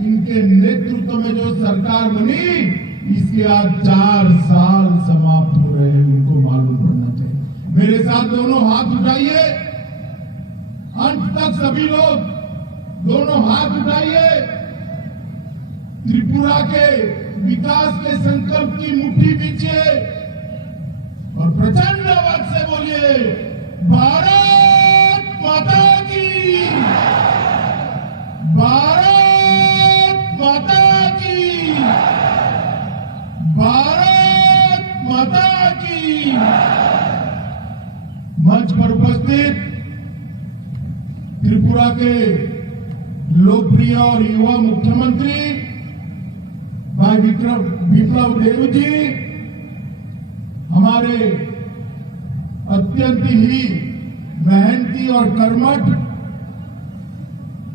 इनके नेतृत्व में जो सरकार बनी, इसके आज 4 साल समाप्त हो रहे हैं, उनको मालूम पड़ना चाहिए। मेरे साथ दोनों हाथ उठाइए, अंत तक सभी लोग दोनों हाथ उठाइए। त्रिपुरा के विकास के संकल्प की मुट्ठी बीचिए और प्रचंड आवाज से बोलिए, भारत माता की, भारत माता की, भारत माता की। मंच पर उपस्थित त्रिपुरा के लोकप्रिय और युवा मुख्यमंत्री भाई विप्लव देव जी, हमारे अत्यंत ही मेहनती और कर्मठ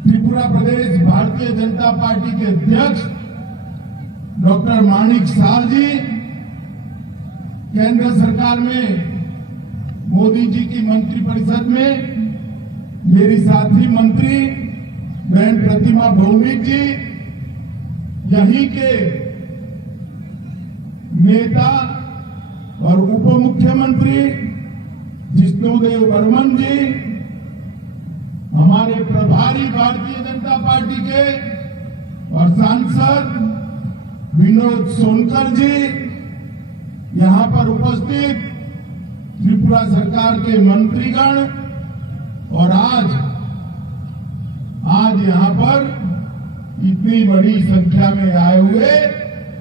त्रिपुरा प्रदेश भारतीय जनता पार्टी के अध्यक्ष डॉक्टर माणिक साह जी, केंद्र सरकार में मोदी जी की मंत्रिपरिषद में मेरी साथी मंत्री बहन प्रतिमा भौमिक जी, यहीं के नेता और उप मुख्यमंत्री जिष्णुदेव बर्मन जी, हमारे प्रभारी भारतीय जनता पार्टी के और सांसद विनोद सोनकर जी, यहां पर उपस्थित त्रिपुरा सरकार के मंत्रीगण और आज यहां पर इतनी बड़ी संख्या में आए हुए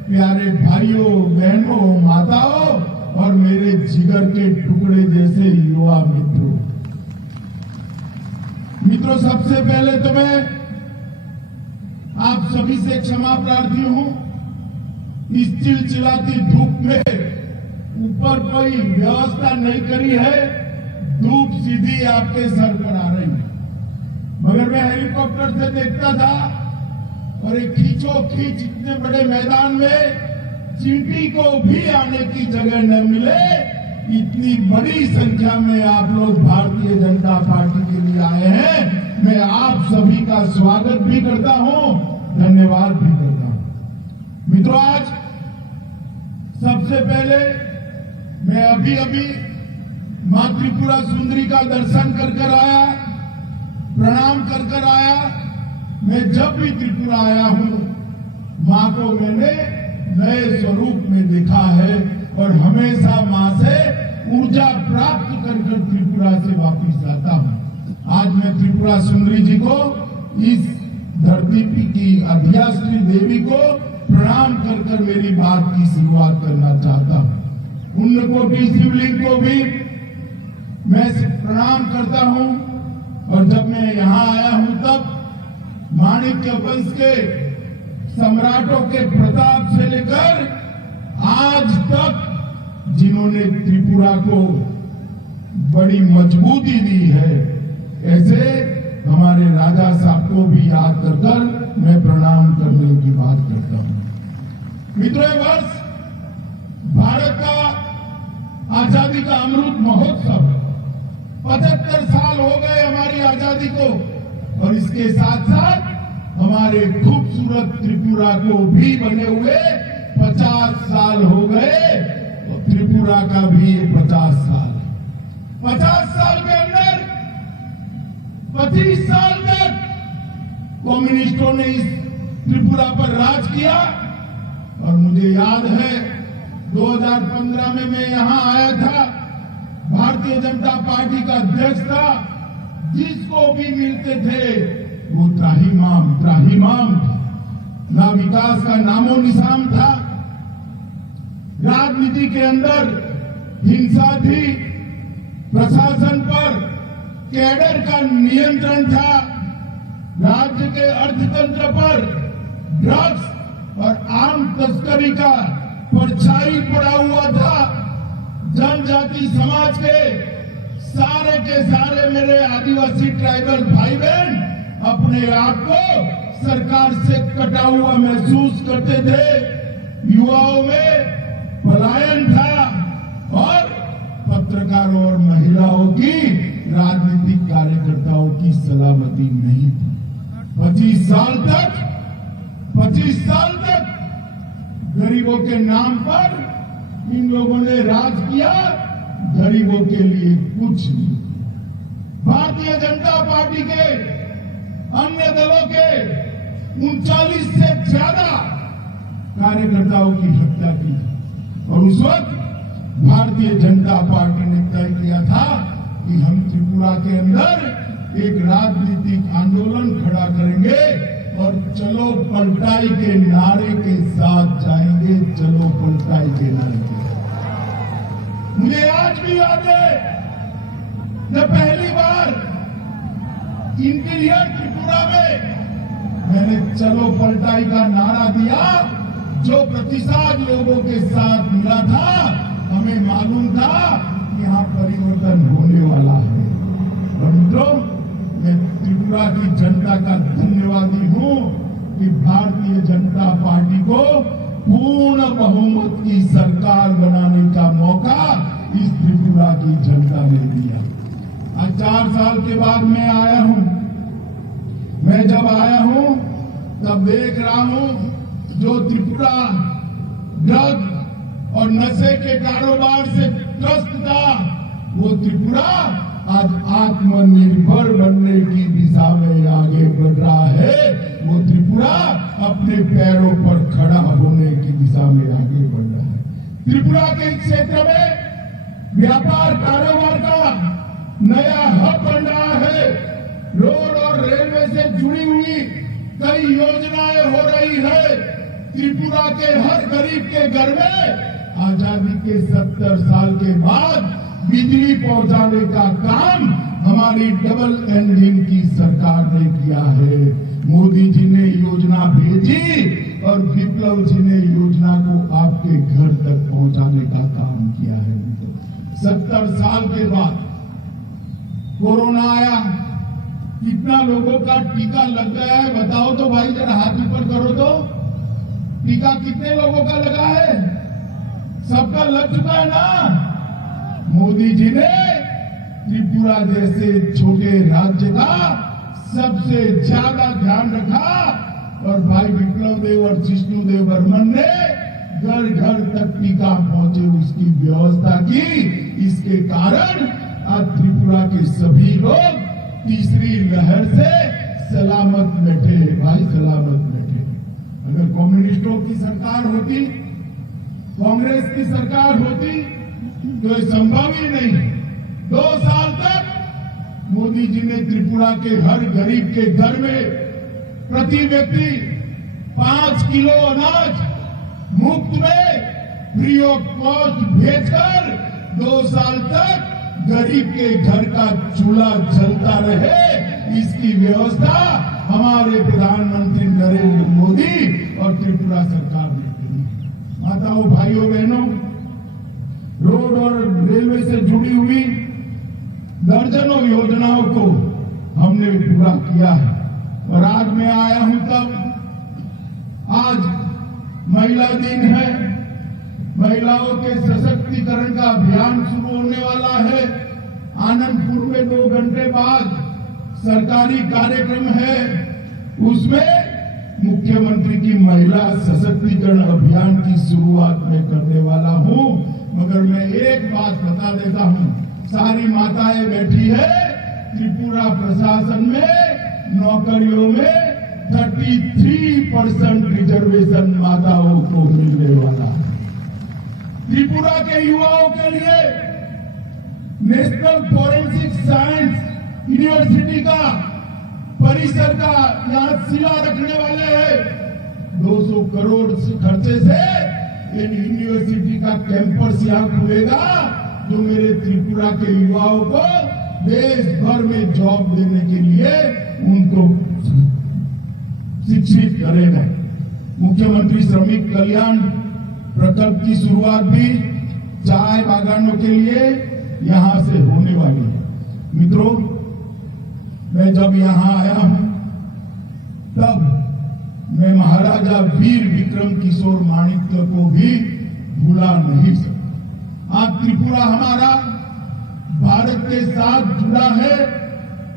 प्यारे भाइयों बहनों माताओं और मेरे जिगर के टुकड़े जैसे युवा मित्रों, सबसे पहले तो मैं आप सभी से क्षमा प्रार्थी हूं। इस चिलचिलाती धूप में ऊपर कोई व्यवस्था नहीं करी है, धूप सीधी आपके सर पर आ रही है, मगर मैं हेलीकॉप्टर से देखता था और एक खींचो खींच इतने बड़े मैदान में चींटी को भी आने की जगह न मिले, इतनी बड़ी संख्या में आप लोग भारतीय जनता पार्टी के लिए आए हैं। मैं आप सभी का स्वागत भी करता हूं, धन्यवाद भी करता हूं। मित्रों, आज सबसे पहले मैं अभी मां त्रिपुरा सुंदरी का दर्शन कर आया, प्रणाम कर आया। मैं जब भी त्रिपुरा आया हूं, मां को मैंने नए स्वरूप में देखा है और हमेशा मां से ऊर्जा प्राप्त कर त्रिपुरा से वापस आता हूं। आज मैं त्रिपुरा सुंदरी जी को, इस धरती की अधिष्ठात्री देवी को प्रणाम कर मेरी बात की शुरुआत करना चाहता हूं। उन्नकोटि शिवलिंग को भी मैं प्रणाम करता हूं और जब मैं यहां आया हूं तब माणिक्य वंश के सम्राटों के प्रताप से लेकर आज तक जिन्होंने त्रिपुरा को बड़ी मजबूती दी है, ऐसे हमारे राजा साहब को भी याद कर मैं प्रणाम करने की बात करता हूं। मित्रों, वर्ष भारत का आजादी का अमृत महोत्सव, 75 साल हो गए हमारी आजादी को और इसके साथ साथ हमारे खूबसूरत त्रिपुरा को भी बने हुए 50 साल हो गए और त्रिपुरा का भी ये 50 साल है। 50 साल के अंदर 25 साल तक कम्युनिस्टों ने इस त्रिपुरा पर राज किया और मुझे याद है 2015 में मैं यहां आया था, भारतीय जनता पार्टी का अध्यक्ष था, जिसको भी मिलते थे वो त्राहिमाम था, ना विकास का नामो निशान था। राजनीति के अंदर हिंसा थी, प्रशासन पर कैडर का नियंत्रण था, राज्य के अर्थतंत्र पर ड्रग्स और आम तस्करी का परछाई पड़ा हुआ था। जनजाति समाज के सारे मेरे आदिवासी ट्राइबल भाई बहन अपने आप को सरकार से कटा हुआ महसूस करते थे। युवाओं में पलायन था और पत्रकारों और महिलाओं की, राजनीतिक कार्यकर्ताओं की सलामती नहीं थी। 25 साल तक 25 साल तक गरीबों के नाम पर इन लोगों ने राज किया, गरीबों के लिए कुछ नहीं। भारतीय जनता पार्टी के अन्य दलों के 39 से ज्यादा कार्यकर्ताओं की हत्या की और उस वक्त भारतीय जनता पार्टी ने तय किया था कि हम त्रिपुरा के अंदर एक राजनीतिक आंदोलन खड़ा करेंगे और चलो पलटाई के नारे के साथ जाएंगे, चलो पलटाई के नारे के साथ। मुझे आज भी याद है जब पहली बार इंटीरियर त्रिपुरा में मैंने चलो पलटाई का नारा दिया, जो प्रतिसाद लोगों के साथ मिला था, हमें मालूम था कि यहाँ परिवर्तन होने वाला है। और मित्रों, मैं त्रिपुरा की जनता का धन्यवादी हूँ कि भारतीय जनता पार्टी को पूर्ण बहुमत की सरकार बनाने का मौका इस त्रिपुरा की जनता ने दिया। आज 4 साल के बाद मैं आया हूँ। मैं जब आया हूँ तब देख रहा हूँ जो त्रिपुरा ड्रग और नशे के कारोबार से त्रस्त था, वो त्रिपुरा आज आत्मनिर्भर बनने की दिशा में आगे बढ़ रहा है। वो त्रिपुरा अपने पैरों पर खड़ा होने की दिशा में आगे बढ़ रहा है। त्रिपुरा के इस क्षेत्र में व्यापार कारोबार का नया हब बन रहा है। रोड और रेलवे से जुड़ी हुई कई योजनाएं हो रही है। त्रिपुरा के हर गरीब के घर में आजादी के 70 साल के बाद बिजली पहुंचाने का काम हमारी डबल इंजन की सरकार ने किया है। मोदी जी ने योजना भेजी और विप्लव जी ने योजना को आपके घर तक पहुंचाने का काम किया है। 70 साल के बाद कोरोना आया, कितना लोगों का टीका लग गया है बताओ तो भाई, जरा हाथ ऊपर करो तो। टीका कितने लोगों का लगा है? सबका लग चुका है ना। मोदी जी ने त्रिपुरा जैसे छोटे राज्य का सबसे ज्यादा ध्यान रखा और भाई विप्लव देव और जिष्णु देव बर्मन ने घर घर तक टीका पहुंचे उसकी व्यवस्था की। इसके कारण आज त्रिपुरा के सभी लोग तीसरी लहर से सलामत बैठे, भाई सलामत बैठे। अगर कम्युनिस्टों की सरकार होती, कांग्रेस की सरकार होती तो ये संभव ही नहीं। 2 साल तक मोदी जी ने त्रिपुरा के हर गरीब के घर में प्रति व्यक्ति 5 किलो अनाज मुफ्त में फ्री ऑफ कॉस्ट भेजकर 2 साल तक गरीब के घर का चूल्हा जलता रहे, इसकी व्यवस्था हमारे प्रधानमंत्री नरेंद्र मोदी और त्रिपुरा सरकार ने की। माताओं, भाइयों, बहनों, रोड और रेलवे से जुड़ी हुई दर्जनों योजनाओं को हमने पूरा किया है। और आज मैं आया हूं तब आज महिला दिन है। महिलाओं के सशक्तिकरण का अभियान शुरू होने वाला है। आनंदपुर में 2 घंटे बाद सरकारी कार्यक्रम है, उसमें मुख्यमंत्री की महिला सशक्तिकरण अभियान की शुरुआत में करने वाला हूं। मगर मैं एक बात बता देता हूं, सारी माताएं बैठी है, त्रिपुरा प्रशासन में नौकरियों में 33% रिजर्वेशन माताओं को मिलने वाला है। त्रिपुरा के युवाओं के लिए नेशनल फॉरेंसिक साइंस यूनिवर्सिटी का परिसर का यहां शिला रखने वाले हैं। 200 करोड़ खर्चे से यूनिवर्सिटी का कैंपस यहां खुलेगा, जो मेरे त्रिपुरा के युवाओं को देश भर में जॉब देने के लिए उनको शिक्षित करेगा। मुख्यमंत्री श्रमिक कल्याण प्रकल्प की शुरुआत भी चाय बागानों के लिए यहां से होने वाली है। मित्रों, मैं जब यहां आया हूं तब मैं महाराजा वीर विक्रम किशोर माणिक्य को भी भूला नहीं सकता। आज त्रिपुरा हमारा भारत के साथ जुड़ा है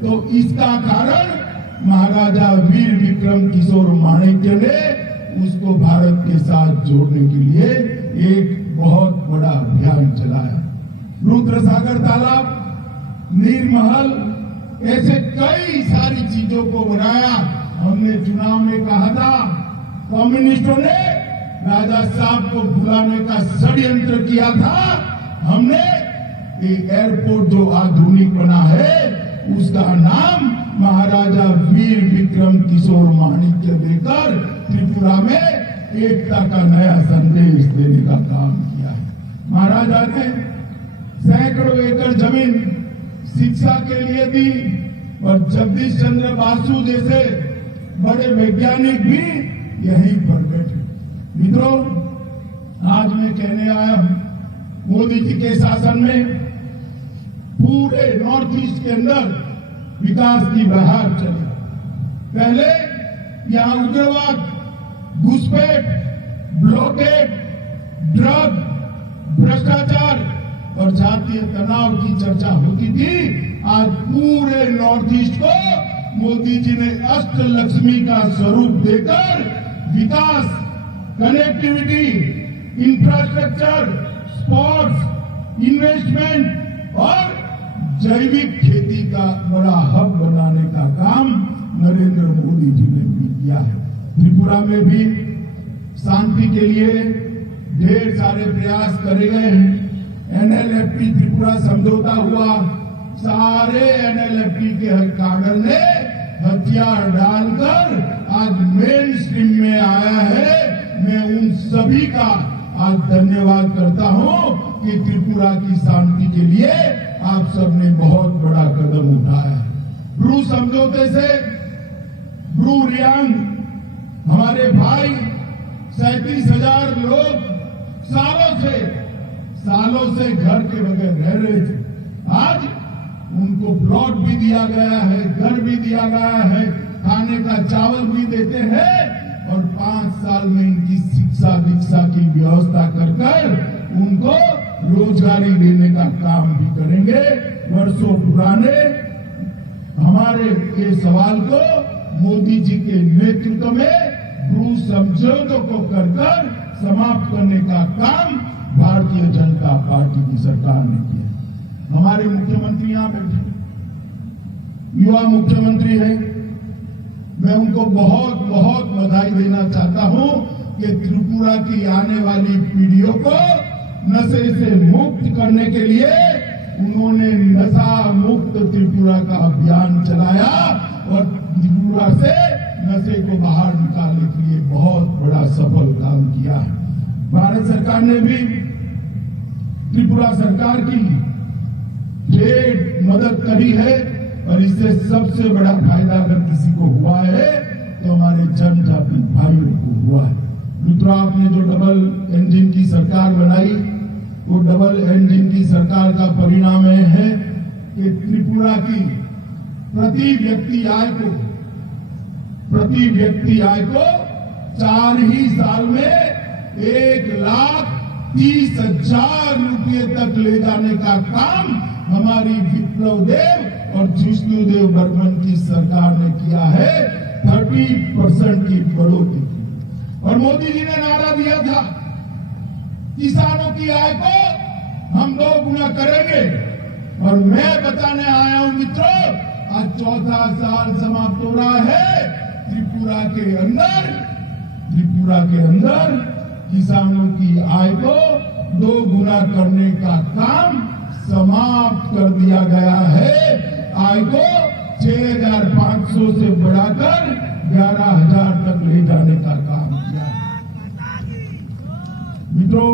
तो इसका कारण महाराजा वीर विक्रम किशोर माणिक्य ने उसको भारत के साथ जोड़ने के लिए एक बहुत बड़ा अभियान चलाया। रुद्रसागर तालाब, नीरमहल, ऐसे कई सारी चीजों को बनाया। हमने चुनाव में कहा था, कम्युनिस्टों ने राजा साहब को बुलाने का षड्यंत्र किया था। हमने ये एयरपोर्ट जो आधुनिक बना है उसका नाम महाराजा वीर विक्रम किशोर माणिक्य देकर त्रिपुरा में एकता का नया संदेश देने का काम किया है। महाराजा ने सैकड़ों एकड़ जमीन शिक्षा के लिए दी और जगदीश चंद्र बासु जैसे बड़े वैज्ञानिक भी यहीं पर बैठे। मित्रों, आज मैं कहने आया हूं, मोदी जी के शासन में पूरे नॉर्थ ईस्ट के अंदर विकास की बहार चली। पहले यहां उग्रवाद, घुसपैठ, ब्लॉकेड, ड्रग, भ्रष्टाचार और जातीय तनाव की चर्चा होती थी। आज पूरे नॉर्थ ईस्ट को मोदी जी ने अष्टलक्ष्मी का स्वरूप देकर विकास, कनेक्टिविटी, इंफ्रास्ट्रक्चर, स्पोर्ट्स, इन्वेस्टमेंट और जैविक खेती का बड़ा हब बनाने का काम नरेंद्र मोदी जी ने भी किया है। त्रिपुरा में भी शांति के लिए ढेर सारे प्रयास करे गए हैं। एनएलएफटी त्रिपुरा समझौता हुआ, सारे एनएलएफटी के कागज ने हथियार डालकर आज मेन स्ट्रीम में आया है। मैं उन सभी का आज धन्यवाद करता हूं कि त्रिपुरा की शांति के लिए आप सबने बहुत बड़ा कदम उठाया है। ब्रू समझौते से ब्रू रियांग हमारे भाई 37,000 लोग सालों से घर के बगैर रह रहे थे। आज उनको प्लॉट भी दिया गया है, घर भी दिया गया है, खाने का चावल भी देते हैं और 5 साल में इनकी शिक्षा दीक्षा की व्यवस्था कर उनको रोजगारी देने का काम भी करेंगे। वर्षों पुराने हमारे ये सवाल को मोदी जी के नेतृत्व में ब्रू समझौतों को कर समाप्त करने का काम भारतीय जनता पार्टी की सरकार ने किया। हमारे मुख्यमंत्री यहाँ बैठे, युवा मुख्यमंत्री है, मैं उनको बहुत बहुत बधाई देना चाहता हूं कि त्रिपुरा की आने वाली पीढ़ियों को नशे से मुक्त करने के लिए उन्होंने नशा मुक्त त्रिपुरा का अभियान चलाया और त्रिपुरा से नशे को बाहर निकालने के लिए बहुत बड़ा सफल काम किया है। भारत सरकार ने भी त्रिपुरा सरकार की ढेर मदद करी है और इससे सबसे बड़ा फायदा अगर किसी को हुआ है तो हमारे जनजाति भाइयों को हुआ है। मित्रों, आपने जो डबल इंजन की सरकार बनाई, वो डबल इंजन की सरकार का परिणाम है कि त्रिपुरा की प्रति व्यक्ति आय को 4 ही साल में 1,30,000 रुपये तक ले जाने का काम हमारी विप्लव देव और जिष्णुदेव बर्मन की सरकार ने किया है। 30% की बढ़ोतरी। और मोदी जी ने नारा दिया था, किसानों की आय को हम 2 गुना करेंगे। और मैं बताने आया हूं मित्रों, आज 4था साल समाप्त हो रहा है। त्रिपुरा के अंदर किसानों की आय को 2 गुना करने का काम समाप्त कर दिया गया है। आय को 6,500 से बढ़ाकर 11,000 तक ले जाने का काम किया है। मित्रों,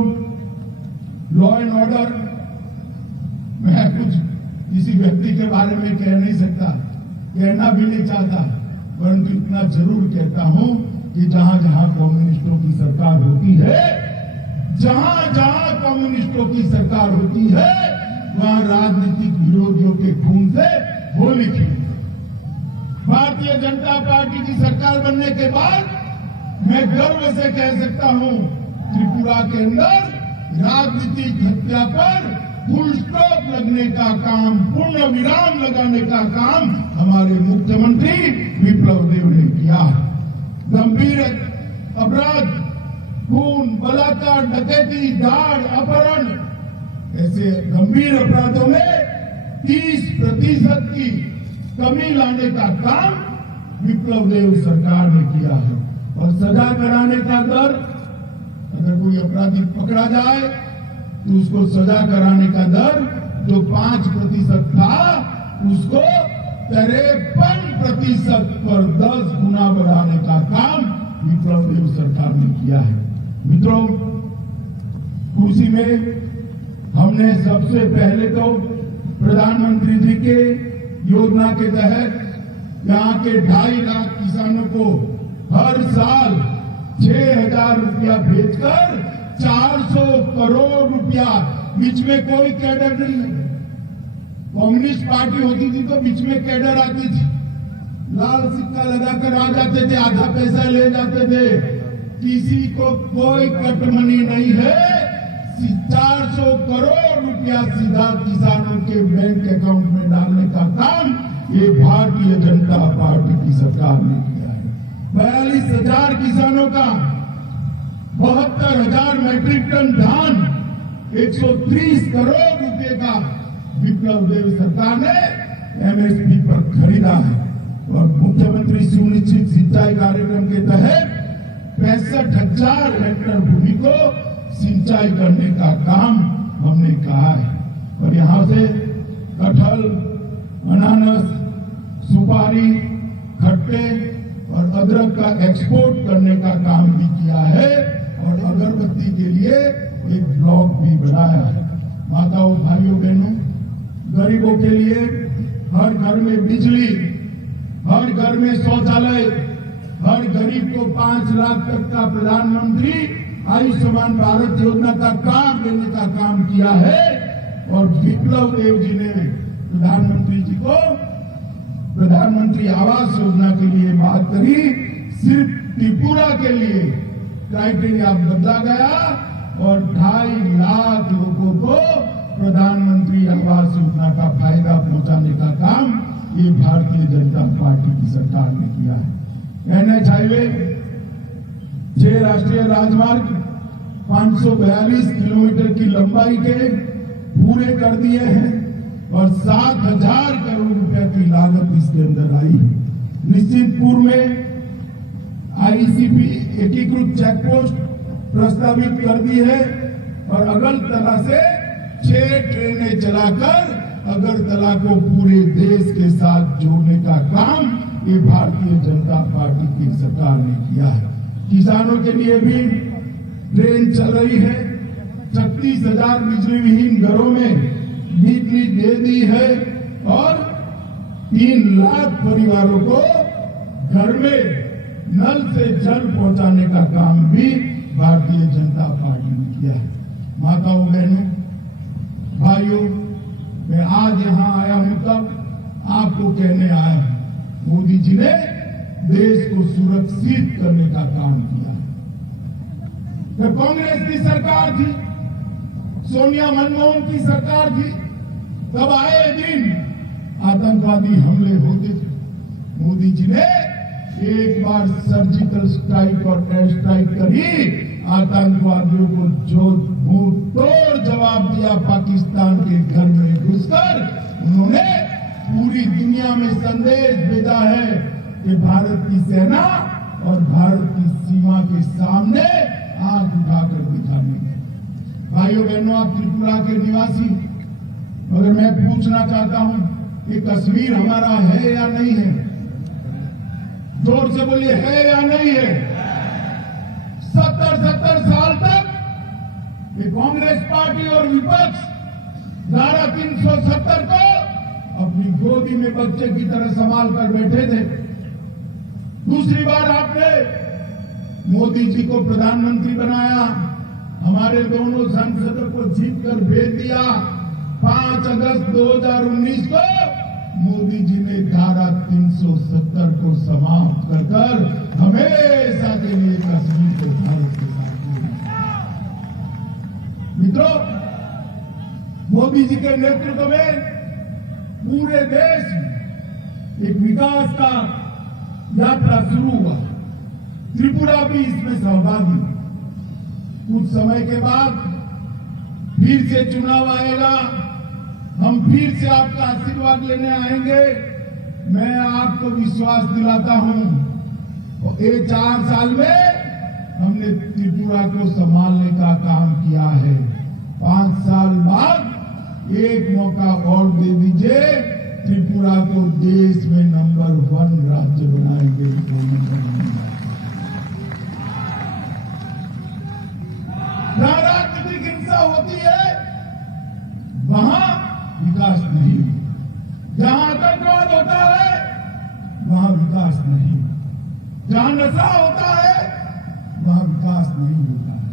लॉ एंड ऑर्डर, मैं कुछ किसी व्यक्ति के बारे में कह नहीं सकता, कहना भी नहीं चाहता, परंतु इतना जरूर कहता हूं कि जहां जहां कम्युनिस्टों की सरकार होती है, कम्युनिस्टों की सरकार होती है, वहां राजनीतिक विरोधियों के खून से होली खेली। भारतीय जनता पार्टी की सरकार बनने के बाद मैं गर्व से कह सकता हूं, त्रिपुरा के अंदर राजनीतिक हत्या पर फुल स्टॉप लगने का काम, पूर्ण विराम लगाने का काम हमारे मुख्यमंत्री विप्लव देव ने किया है। गंभीर अपराध, खून, बलात्कार, डकैती, दाड़, अपहरण ऐसे गंभीर अपराधों में 30% की कमी लाने का काम विप्लव देव सरकार ने किया है। और सजा कराने का दर, अगर कोई अपराधी पकड़ा जाए तो उसको सजा कराने का दर जो 5% था उसको 53% पर 10 गुना बढ़ाने का काम विप्लव देव सरकार ने किया है। मित्रों, कुर्सी में हमने सबसे पहले तो प्रधानमंत्री जी के योजना के तहत यहाँ के 2.5 लाख किसानों को हर साल 6,000 रुपया भेजकर 400 करोड़ रुपया, बीच में कोई कैडर नहीं है। कम्युनिस्ट पार्टी होती थी तो बीच में कैडर आती थी, लाल सिक्का लगाकर आ जाते थे, आधा पैसा ले जाते थे। किसी को कोई कटमनी नहीं है। 400 करोड़ रुपया सीधा किसानों के बैंक अकाउंट में डालने का काम ये भारतीय जनता पार्टी की सरकार ने किया है। 42,000 किसानों का 72,000 मैट्रिक टन धान, 130 करोड़ रुपए का विप्लव देव सरकार ने एमएसपी पर खरीदा है। और मुख्यमंत्री सुनिश्चित सिंचाई कार्यक्रम के तहत 65,000 हेक्टेयर भूमि को सिंचाई करने का काम हमने कहा है। और यहाँ से कटहल, अनानास, सुपारी, खट्टे और अदरक का एक्सपोर्ट करने का काम भी किया है। और अगरबत्ती के लिए एक ब्लॉक भी बनाया है। माताओं, भाइयों, बहनों, गरीबों के लिए हर घर में बिजली, हर घर में शौचालय, हर गरीब को 5 लाख तक का प्रधानमंत्री आयुष्मान भारत योजना का काम देने का काम किया है। और विप्लव देव जी ने प्रधानमंत्री जी को प्रधानमंत्री आवास योजना के लिए बात करी। सिर्फ त्रिपुरा के लिए क्राइटेरिया बदला गया और 2.5 लाख लोगों को प्रधानमंत्री आवास योजना का फायदा पहुंचाने का काम ये भारतीय जनता पार्टी की सरकार ने किया है। एनएच हाईवे, 6 राष्ट्रीय राजमार्ग 542 किलोमीटर की लंबाई के पूरे कर दिए हैं और 7,000 करोड़ रुपए की लागत इसके अंदर आई है। निश्चितपुर में आईसीपी एकीकृत चेकपोस्ट प्रस्तावित कर दी है और अगरतला से 6 ट्रेनें चलाकर अगरतला को पूरे देश के साथ जोड़ने का काम ये भारतीय जनता पार्टी की सरकार ने किया है। किसानों के लिए भी ट्रेन चल रही है। 36,000 बिजली विहीन घरों में बिजली दे दी है और 3 लाख परिवारों को घर में नल से जल पहुंचाने का काम भी भारतीय जनता पार्टी ने किया है। माताओं, बहनों, भाइयों, मैं आज यहां आया हूं तब आपको कहने आया हूं, मोदी जी ने देश को सुरक्षित करने का काम किया है। जब कांग्रेस की सरकार थी, सोनिया मनमोहन की सरकार थी, तब आए दिन आतंकवादी हमले होते थे। मोदी जी ने एक बार सर्जिकल स्ट्राइक और एयर स्ट्राइक करी, आतंकवादियों को जो मुंह तोड़ जवाब दिया। पाकिस्तान के घर में घुसकर उन्होंने पूरी दुनिया में संदेश भेजा है कि भारत की सेना और भारत की सीमा के सामने आंख उठाकर दिखाने में। भाइयों बहनों, आप त्रिपुरा के निवासी, मगर मैं पूछना चाहता हूं कि कश्मीर हमारा है या नहीं है? जोर से बोलिए, है या नहीं है? 70 साल तक ये कांग्रेस पार्टी और विपक्ष धारा 370 को अपनी गोदी में बच्चे की तरह संभाल कर बैठे थे। दूसरी बार आपने मोदी जी को प्रधानमंत्री बनाया, हमारे दोनों सांसदों को जीत कर भेज दिया। 5 अगस्त 2019 को मोदी जी ने धारा 370 को समाप्त कर हमेशा के लिए कश्मीर को भारत के साथ जोड़ा। मित्रों, मोदी जी के नेतृत्व में पूरे देश में एक विकास का यात्रा शुरू हुआ। त्रिपुरा भी इसमें सहभागी। कुछ समय के बाद फिर से चुनाव आएगा, हम फिर से आपका आशीर्वाद लेने आएंगे। मैं आपको विश्वास दिलाता हूं, और ये 4 साल में हमने त्रिपुरा को संभालने का काम किया है। 5 साल बाद एक मौका और दे दीजिए, त्रिपुरा को देश में नंबर 1 राज्य बनाएंगे। जहां राजनीतिक हिंसा होती है वहां विकास नहीं, जहां आतंकवाद होता है वहां विकास नहीं, जहां नशा होता है वहां विकास नहीं होता है,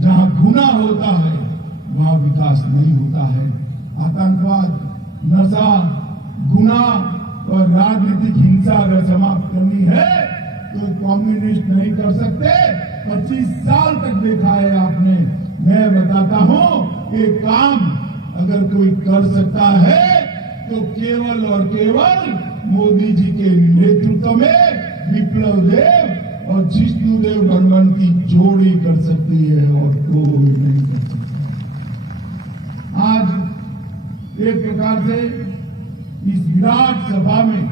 जहां गुनाह होता है वहां विकास नहीं होता है। आतंकवाद, नशा, गुनाह और राजनीतिक हिंसा अगर समाप्त करनी है तो कम्युनिस्ट नहीं कर सकते। 25 साल तक देखा है आपने। मैं बताता हूं, ये काम अगर कोई कर सकता है तो केवल और केवल मोदी जी के नेतृत्व में विप्लव देव और जिष्णुदेव बर्मन की जोड़ी कर सकती है, और कोई नहीं कर सकता। आज एक प्रकार से इस विराट सभा में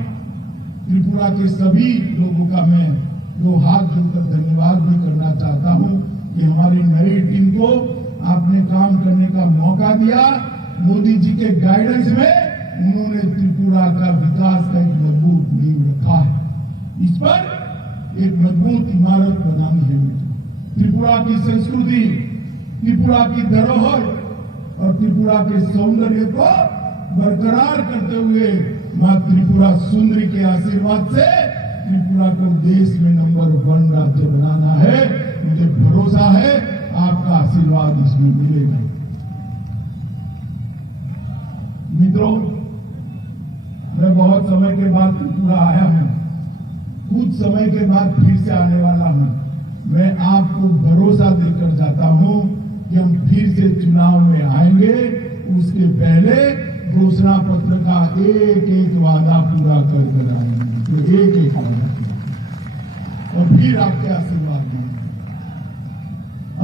त्रिपुरा के सभी लोगों का मैं 2 हाथ जोड़कर धन्यवाद भी करना चाहता हूं कि हमारी नई टीम को आपने काम करने का मौका दिया। मोदी जी के गाइडेंस में उन्होंने त्रिपुरा का विकास का एक मजबूत नींव रखा है। इस पर एक मजबूत इमारत बनानी है। त्रिपुरा की संस्कृति, त्रिपुरा की धरोहर और त्रिपुरा के सौंदर्य को बरकरार करते हुए मां त्रिपुरा सुंदरी के आशीर्वाद से त्रिपुरा को देश में नंबर 1 राज्य बनाना है। मुझे भरोसा है आपका आशीर्वाद इसमें मिलेगा। मित्रों, मैं बहुत समय के बाद त्रिपुरा आया हूं, कुछ समय के बाद फिर से आने वाला हूं। मैं आपको भरोसा देकर जाता हूं कि हम फिर से चुनाव में आएंगे। उसके पहले घोषणा पत्र का एक वादा पूरा कर आएंगे, तो एक वादा और फिर आपके आशीर्वाद में।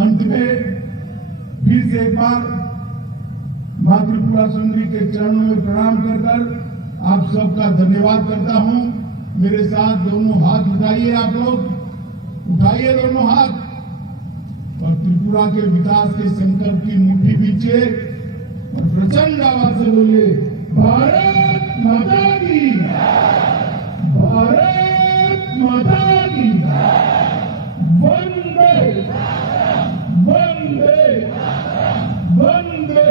अंत में फिर से एक बार मां त्रिपुरा सुंदरी के चरणों में प्रणाम कर आप सबका धन्यवाद करता हूं। मेरे साथ दोनों हाथ उठाइए, आप लोग उठाइए दोनों हाथ, और त्रिपुरा के विकास के संकल्प की मुट्ठी पीछे और प्रचंड आवाज से बोलिए, भारत माता की, भारत माता की, वंदे वंदे वंदे।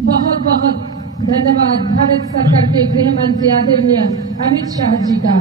बहुत बहुत धन्यवाद भारत सरकार के गृह मंत्री आदरणीय अमित शाह जी का।